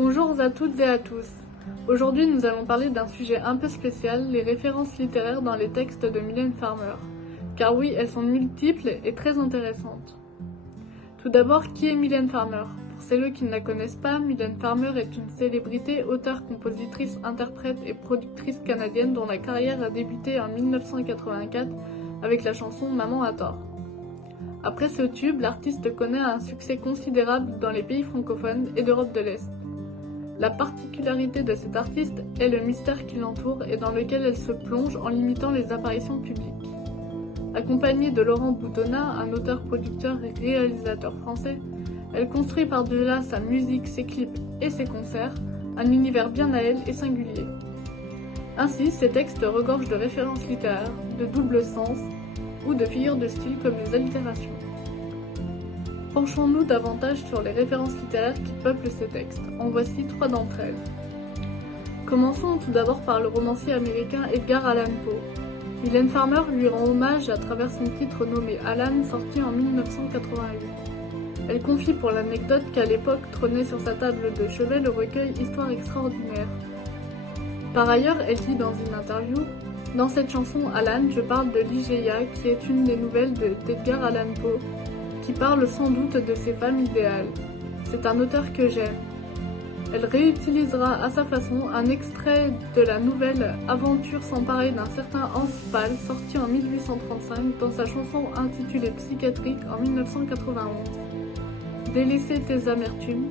Bonjour à toutes et à tous. Aujourd'hui, nous allons parler d'un sujet un peu spécial, les références littéraires dans les textes de Mylène Farmer. Car oui, elles sont multiples et très intéressantes. Tout d'abord, qui est Mylène Farmer? Pour celles qui ne la connaissent pas, Mylène Farmer est une célébrité, auteure, compositrice, interprète et productrice canadienne dont la carrière a débuté en 1984 avec la chanson Maman a tort. Après ce tube, l'artiste connaît un succès considérable dans les pays francophones et d'Europe de l'Est. La particularité de cette artiste est le mystère qui l'entoure et dans lequel elle se plonge en limitant les apparitions publiques. Accompagnée de Laurent Boutonnat, un auteur, producteur et réalisateur français, elle construit par-delà sa musique, ses clips et ses concerts un univers bien à elle et singulier. Ainsi, ses textes regorgent de références littéraires, de double sens ou de figures de style comme les allitérations. Penchons-nous davantage sur les références littéraires qui peuplent ces textes. En voici 3 d'entre elles. Commençons tout d'abord par le romancier américain Edgar Allan Poe. Mylène Farmer lui rend hommage à travers son titre nommé Alan, sorti en 1988. Elle confie pour l'anecdote qu'à l'époque trônait sur sa table de chevet le recueil Histoire extraordinaire. Par ailleurs, elle dit dans une interview: « Dans cette chanson Alan, je parle de Ligeia, qui est une des nouvelles d'Edgar Allan Poe, qui parle sans doute de ses femmes idéales. C'est un auteur que j'aime. » Elle réutilisera à sa façon un extrait de la nouvelle Aventure sans pareil d'un certain Hans Pfaall, sorti en 1835 dans sa chanson intitulée Psychiatrique en 1991. Délaisser tes amertumes,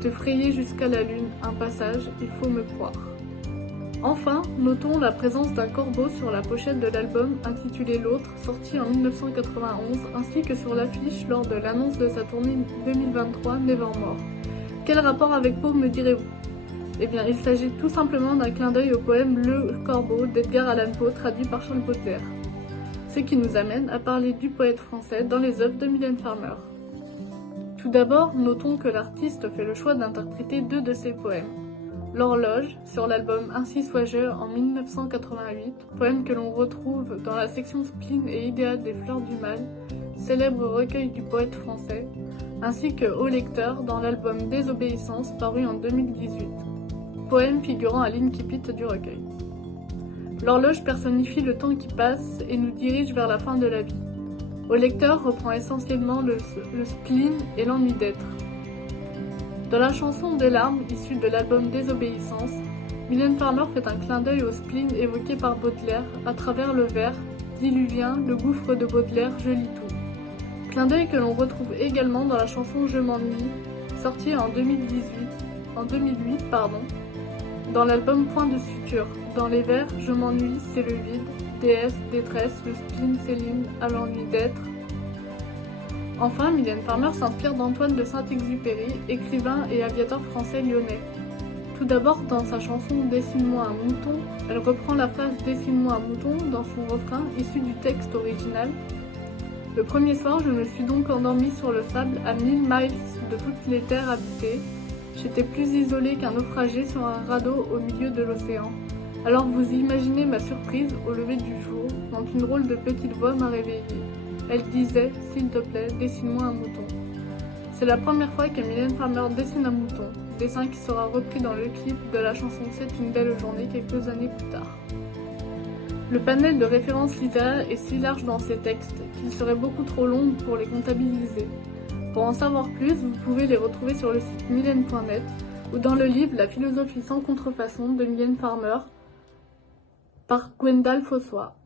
te frayer jusqu'à la lune, un passage, il faut me croire. Enfin, notons la présence d'un corbeau sur la pochette de l'album intitulé L'autre, sorti en 1991, ainsi que sur l'affiche lors de l'annonce de sa tournée 2023 Nevermore. Quel rapport avec Poe, me direz-vous? Eh bien, il s'agit tout simplement d'un clin d'œil au poème Le Corbeau d'Edgar Allan Poe, traduit par Charles Baudelaire. Ce qui nous amène à parler du poète français dans les œuvres de Mylène Farmer. Tout d'abord, notons que l'artiste fait le choix d'interpréter 2 de ses poèmes. L'Horloge, sur l'album Ainsi soit-je en 1988, poème que l'on retrouve dans la section Spleen et Idéal des Fleurs du Mal, célèbre recueil du poète français, ainsi que Au lecteur dans l'album Désobéissance paru en 2018, poème figurant à l'incipit du recueil. L'horloge personnifie le temps qui passe et nous dirige vers la fin de la vie. Au lecteur reprend essentiellement le spleen et l'ennui d'être. Dans la chanson Des larmes, issue de l'album Désobéissance, Mylène Farmer fait un clin d'œil au spleen évoqué par Baudelaire à travers le vers « Diluvien, le gouffre de Baudelaire, je lis tout ». Clin d'œil que l'on retrouve également dans la chanson Je m'ennuie, sortie en 2008, dans l'album Point de suture. Dans les vers, je m'ennuie, c'est le vide, déesse, détresse, le spleen s'éline à l'ennui d'être. Enfin, Mylène Farmer s'inspire d'Antoine de Saint-Exupéry, écrivain et aviateur français lyonnais. Tout d'abord, dans sa chanson Dessine-moi un mouton, elle reprend la phrase Dessine-moi un mouton dans son refrain issu du texte original. Le premier soir, je me suis donc endormie sur le sable à 1000 miles de toutes les terres habitées. J'étais plus isolée qu'un naufragé sur un radeau au milieu de l'océan. Alors vous imaginez ma surprise au lever du jour, quand une drôle de petite voix m'a réveillée. Elle disait « S'il te plaît, dessine-moi un mouton ». C'est la première fois que Mylène Farmer dessine un mouton, dessin qui sera repris dans le clip de la chanson C'est une belle journée quelques années plus tard. Le panel de références littéraires est si large dans ces textes qu'il serait beaucoup trop long pour les comptabiliser. Pour en savoir plus, vous pouvez les retrouver sur le site mylène.net ou dans le livre La philosophie sans contrefaçon de Mylène Farmer par Gwendal Fossois.